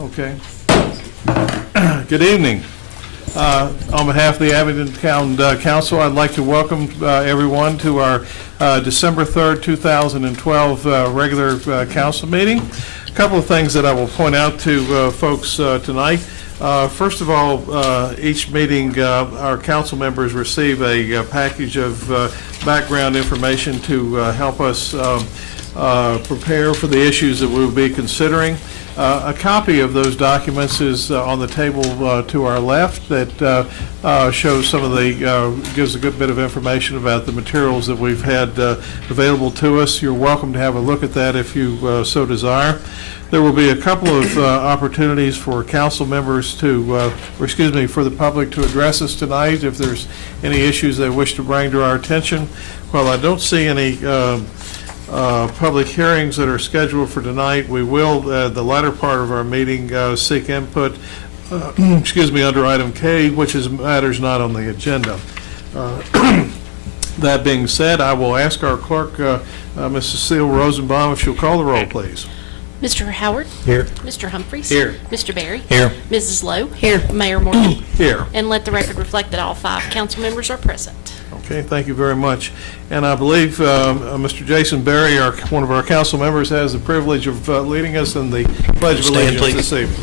Okay. Good evening. On behalf of the Abingdon Town Council, I'd like to welcome everyone to our December 3rd, 2012 regular council meeting. A couple of things that I will point out to folks tonight. First of all, each meeting our council members receive a package of background information to help us prepare for the issues that we'll be considering. A copy of those documents is on the table to our left that shows some of the, gives a good bit of information about the materials that we've had available to us. You're welcome to have a look at that if you so desire. There will be a couple of opportunities for council members to, or excuse me, for the public to address us tonight if there's any issues they wish to bring to our attention. While I don't see any public hearings that are scheduled for tonight, we will, the latter part of our meeting, seek input, excuse me, under item K, which is matters not on the agenda. That being said, I will ask our clerk, Ms. Cecile Rosenbaum, if she'll call the roll, please. Mr. Howard? Here. Mr. Humphreys? Here. Mr. Berry? Here. Mrs. Lowe? Here. Mayor Morgan? Here. And let the record reflect that all 5 council members are present. Okay, thank you very much. And I believe Mr. Jason Berry, one of our council members, has the privilege of leading us in the Pledge of Allegiance this evening.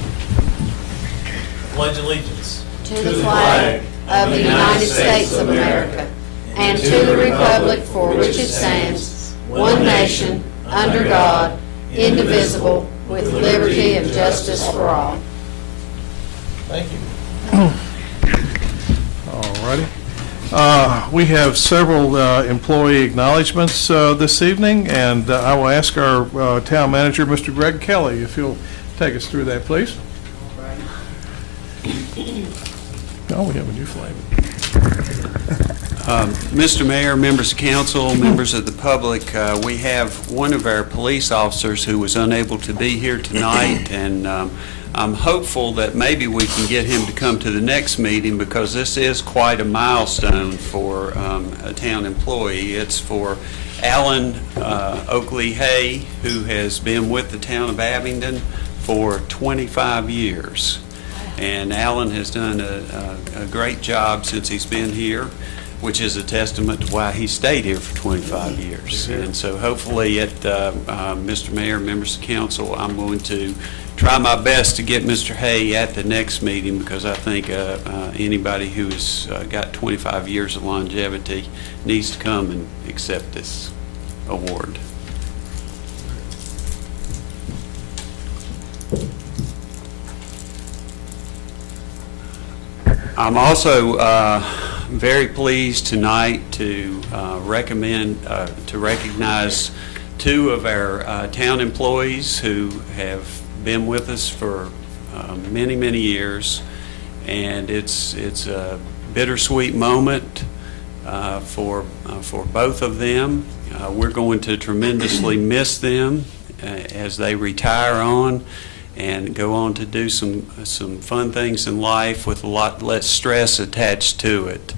Pledge allegiance to the flag of the United States of America and to the republic for which it stands, one nation, under God, indivisible, with liberty and justice for all. Thank you. All righty. We have several employee acknowledgments this evening, and I will ask our town manager, Mr. Greg Kelly, if he'll take us through that, please. Oh, we have a new flavor. Mr. Mayor, members of council, members of the public, we have one of our police officers who was unable to be here tonight, and I'm hopeful that maybe we can get him to come to the next meeting because this is quite a milestone for a town employee. It's for Alan Oakley Hay, who has been with the town of Abingdon for 25 years. And Alan has done a great job since he's been here, which is a testament to why he stayed here for 25 years. And so hopefully at Mr. Mayor, members of council, I'm going to try my best to get Mr. Hay at the next meeting because I think anybody who has got 25 years of longevity needs to come and accept this award. I'm also very pleased tonight to recognize 2 of our town employees who have been with us for many years, and it's a bittersweet moment for both of them. We're going to tremendously miss them as they retire on and go on to do some fun things in life with a lot less stress attached to it.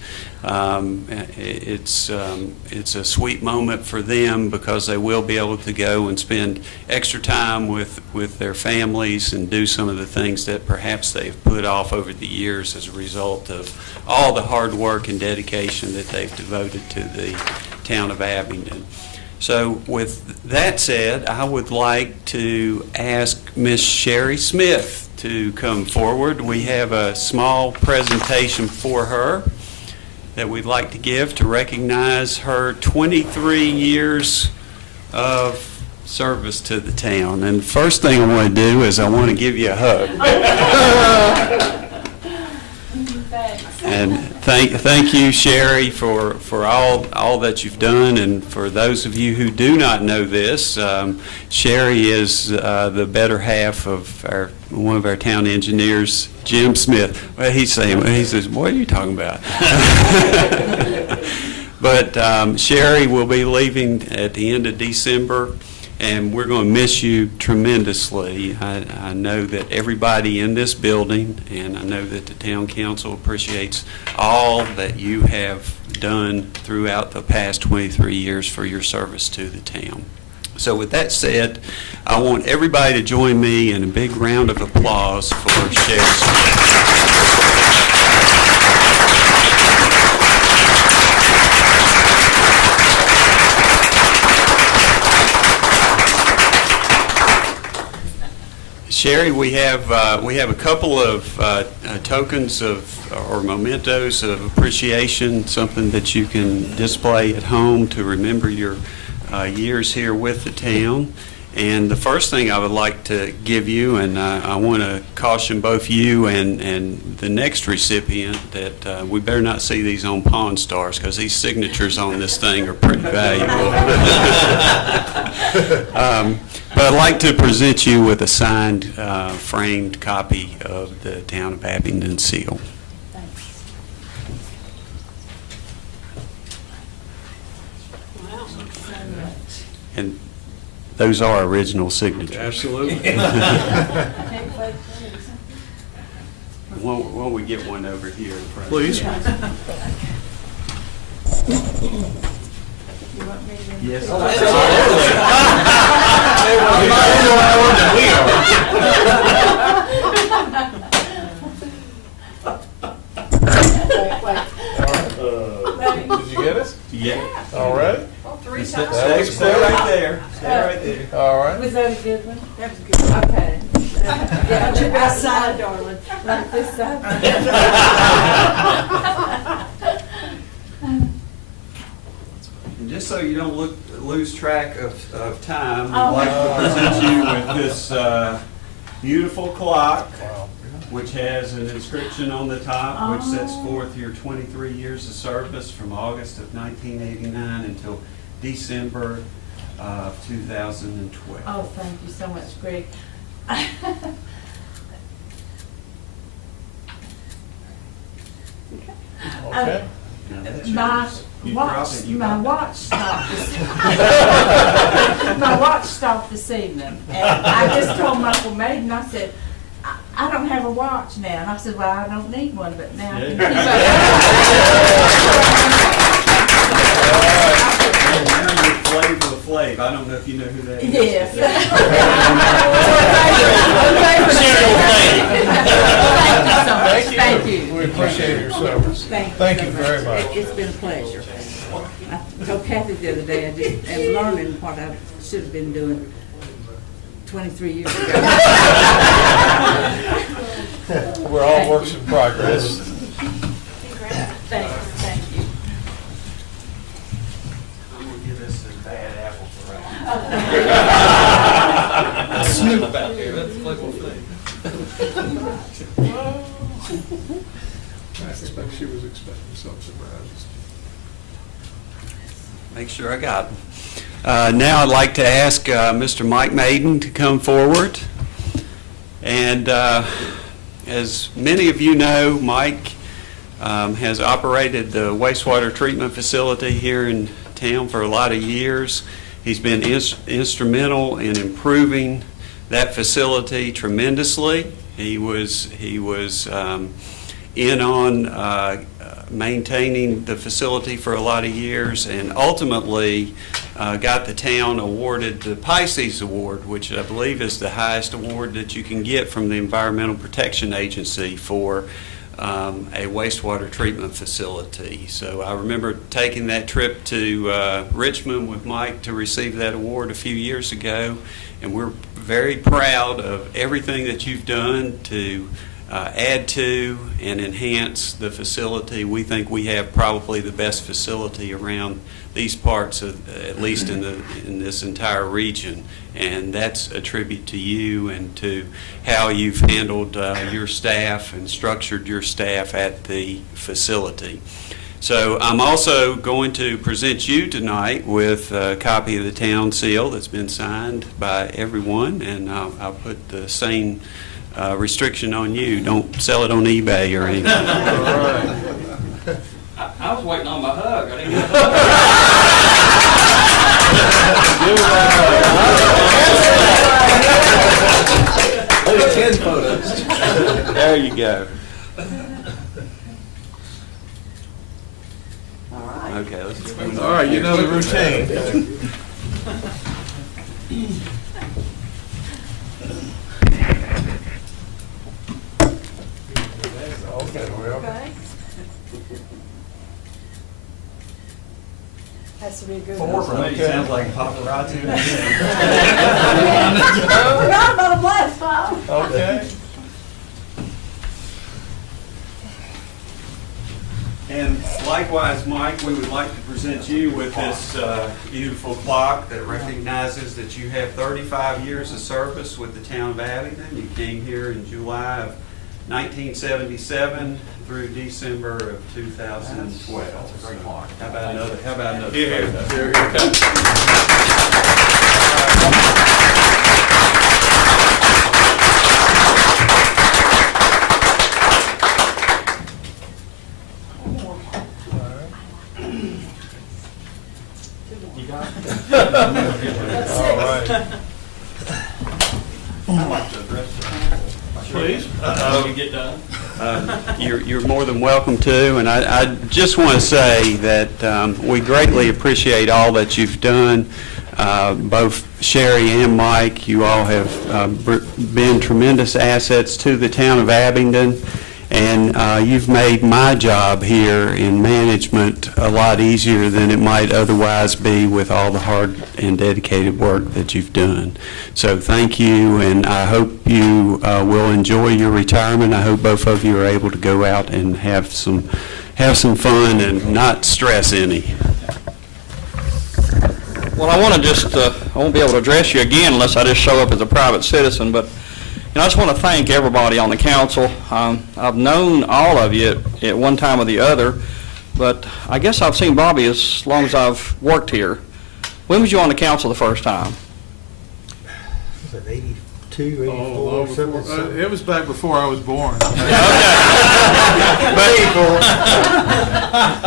It's a sweet moment for them because they will be able to go and spend extra time with their families and do some of the things that perhaps they've put off over the years as a result of all the hard work and dedication that they've devoted to the town of Abingdon. So with that said, I would like to ask Miss Sherry Smith to come forward. We have a small presentation for her that we'd like to give to recognize her 23 years of service to the town. And the first thing I want to do is I want to give you a hug. And thank you, Sherry, for all that you've done. And for those of you who do not know this, Sherry is the better half of one of our town engineers, Jim Smith. Well, he says, what are you talking about? But Sherry will be leaving at the end of December, and we're going to miss you tremendously. I know that everybody in this building, and I know that the town council appreciates all that you have done throughout the past 23 years for your service to the town. So with that said, I want everybody to join me in a big round of applause for Sherry. Sherry, we have a couple of tokens or mementos of appreciation, something that you can display at home to remember your years here with the town. And the first thing I would like to give you, and I want to caution both you and the next recipient that we better not see these on Pawn Stars, because these signatures on this thing are pretty valuable. But I'd like to present you with a signed, framed copy of the Town of Abingdon seal. And those are original signatures. Absolutely. Won't we get one over here in front? Please. Yes. Did you get it? Yeah. All right. Stay right there. Stay right there. All right. Was that a good one? That was good. Okay. Yeah, you got side, darling. Like this side. And just so you don't lose track of time, I'd like to present you with this beautiful clock, which has an inscription on the top, which sets forth your 23 years of service from August of 1989 until December of 2012. Oh, thank you so much, Greg. Okay. Now, that's My yours. You drop watch, it, you my got it. watch stopped this, my watch stopped this evening. And I just told Michael Maiden, I said, I don't have a watch now. And I said, well, I don't need one, but now I can keep Flavor Flav. I don't know if you know who that is. Yes. Thank you. Thank you. We appreciate your service. Thank you very much. It's been a pleasure. I told Kathy the other day, I just am learning what I should have been doing 23 years ago. We're all works in progress. Thank you. I'm going to give this a bad apple for right now. Snoop back here, that's the playful thing. I expect she was expecting something, Make sure I got them. Now I'd like to ask Mr. Mike Maiden to come forward. And as many of you know, Mike has operated the wastewater treatment facility here in town for a lot of years. He's been instrumental in improving that facility tremendously. He was in on maintaining the facility for a lot of years, and ultimately got the town awarded the Pisces Award, which I believe is the highest award that you can get from the Environmental Protection Agency for a wastewater treatment facility. So I remember taking that trip to Richmond with Mike to receive that award a few years ago, and we're very proud of everything that you've done to add to and enhance the facility. We think we have probably the best facility around these parts, at least in this entire region, and that's a tribute to you and to how you've handled your staff and structured your staff at the facility. So I'm also going to present you tonight with a copy of the town seal that's been signed by everyone, and I'll put the same restriction on you. Don't sell it on eBay or anything. I was waiting on my hug. I didn't get Only 10 photos. There you go. Okay, let's do it. All right, you know the routine. Okay, well. Has to be a good Four one. from me. Sounds like paparazzi. Forgot about a blast off. Okay. And likewise, Mike, we would like to present you with this beautiful clock that recognizes that you have 35 years of service with the town of Abingdon. You came here in July of 1977 through December of 2012. That's a great clock. How about another? Here, photo? here, here. All right. Please. You get done? You're more than welcome to, and I just want to say that we greatly appreciate all that you've done. Both Sherry and Mike, you all have been tremendous assets to the town of Abingdon, and you've made my job here in management a lot easier than it might otherwise be with all the hard and dedicated work that you've done. So thank you, and I hope you will enjoy your retirement. I hope both of you are able to go out and have some fun and not stress any. Well, I want to just, I won't be able to address you again unless I just show up as a private citizen, but I just want to thank everybody on the council. I've known all of you at one time or the other, but I guess I've seen Bobby as long as I've worked here. When was you on the council the first time? Was it 82, 84, Oh, something? it was back before I was born.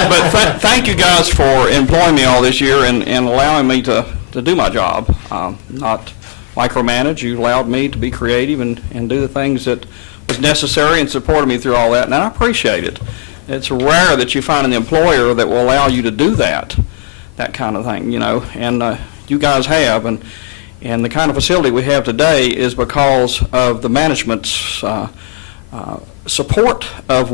But thank you guys for employing me all this year and allowing me to do my job, not micromanage. You allowed me to be creative and do the things that was necessary and supported me through all that, and I appreciate it. It's rare that you find an employer that will allow you to do that kind of thing, you know, and you guys have, and the kind of facility we have today is because of the management's support of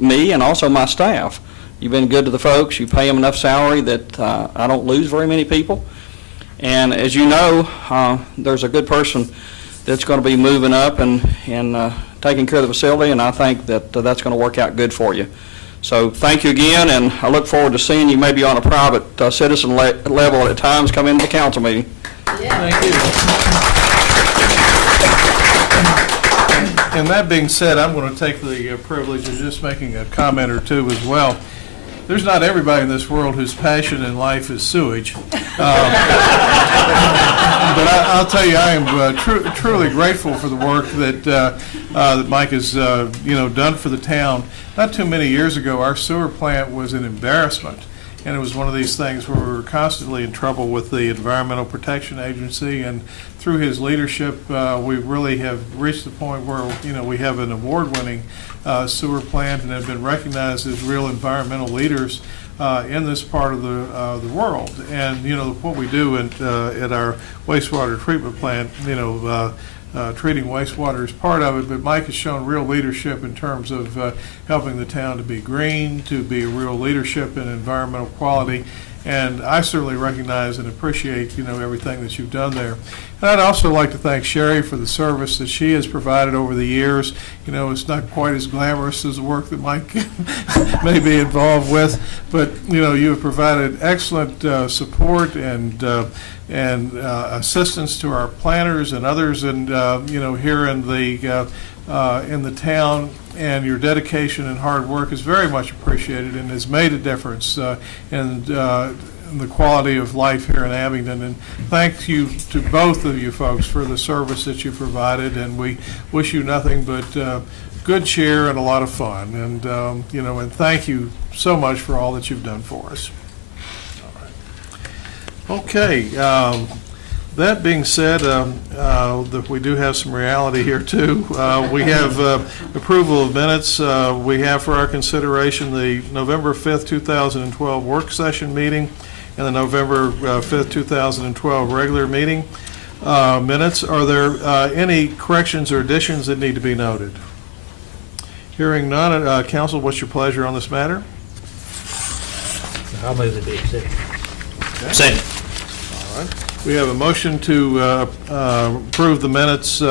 me and also my staff. You've been good to the folks. You pay them enough salary that I don't lose very many people. And as you know, there's a good person that's going to be moving up and taking care of the facility, and I think that that's going to work out good for you. So thank you again, and I look forward to seeing you maybe on a private citizen level at times come into the council meeting. Thank you. And that being said, I'm going to take the privilege of just making a comment or two as well. There's not everybody in this world whose passion in life is sewage. But I'll tell you, I am truly grateful for the work that Mike has done for the town. Not too many years ago, our sewer plant was an embarrassment. And it was one of these things where we were constantly in trouble with the Environmental Protection Agency, and through his leadership, we really have reached the point where, we have an award-winning sewer plant and have been recognized as real environmental leaders in this part of the world. And, what we do at our wastewater treatment plant, treating wastewater is part of it, but Mike has shown real leadership in terms of helping the town to be green, to be a real leadership in environmental quality, and I certainly recognize and appreciate, everything that you've done there. And I'd also like to thank Sherry for the service that she has provided over the years. It's not quite as glamorous as the work that Mike may be involved with, but, you have provided excellent support and assistance to our planners and others, and here in the town, and your dedication and hard work is very much appreciated and has made a difference in the quality of life here in Abingdon. And thank you to both of you folks for the service that you provided, and we wish you nothing but good cheer and a lot of fun. And and thank you so much for all that you've done for us. Okay, that being said, that we do have some reality here too. We have approval of minutes. We have for our consideration the November 5th, 2012 work session meeting and the November 5th, 2012 regular meeting minutes. Are there any corrections or additions that need to be noted? Hearing none, council, what's your pleasure on this matter? I'll move the accept. Second. All right. We have a motion to approve the minutes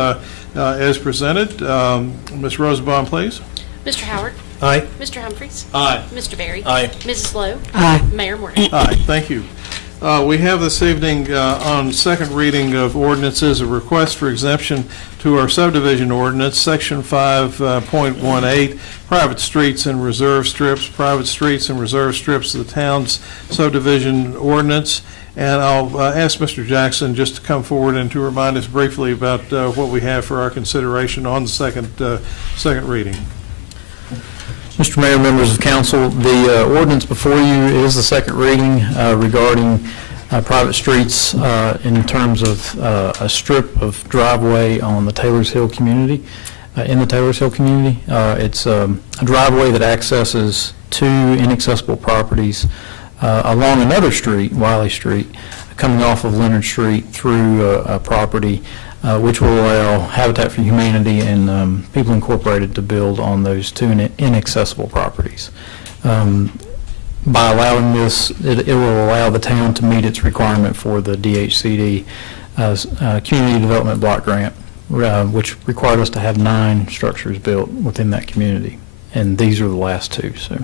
as presented. Ms. Rosenbaum, please. Mr. Howard? Aye. Mr. Humphries? Aye. Mr. Berry? Aye. Mrs. Lowe? Aye. Mayor Moore? Aye, thank you. We have this evening on second reading of ordinances a request for exemption to our subdivision ordinance, Section 5.18, private streets and reserve strips, private streets and reserve strips of the town's subdivision ordinance. And I'll ask Mr. Jackson just to come forward and to remind us briefly about what we have for our consideration on the second reading. Mr. Mayor, members of council, the ordinance before you is the second reading regarding private streets in terms of a strip of driveway on the Taylor's Hill community, in the Taylor's Hill community. It's a driveway that accesses two inaccessible properties along another street, Wiley Street, coming off of Leonard Street through a property which will allow Habitat for Humanity and People Incorporated to build on those two inaccessible properties. By allowing this, it will allow the town to meet its requirement for the DHCD Community Development Block Grant, which required us to have 9 structures built within that community, and these are the last 2. So.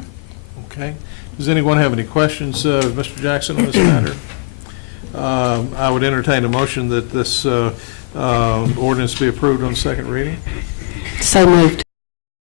Okay. Does anyone have any questions, Mr. Jackson, on this matter? I would entertain a motion that this ordinance be approved on second reading. So moved.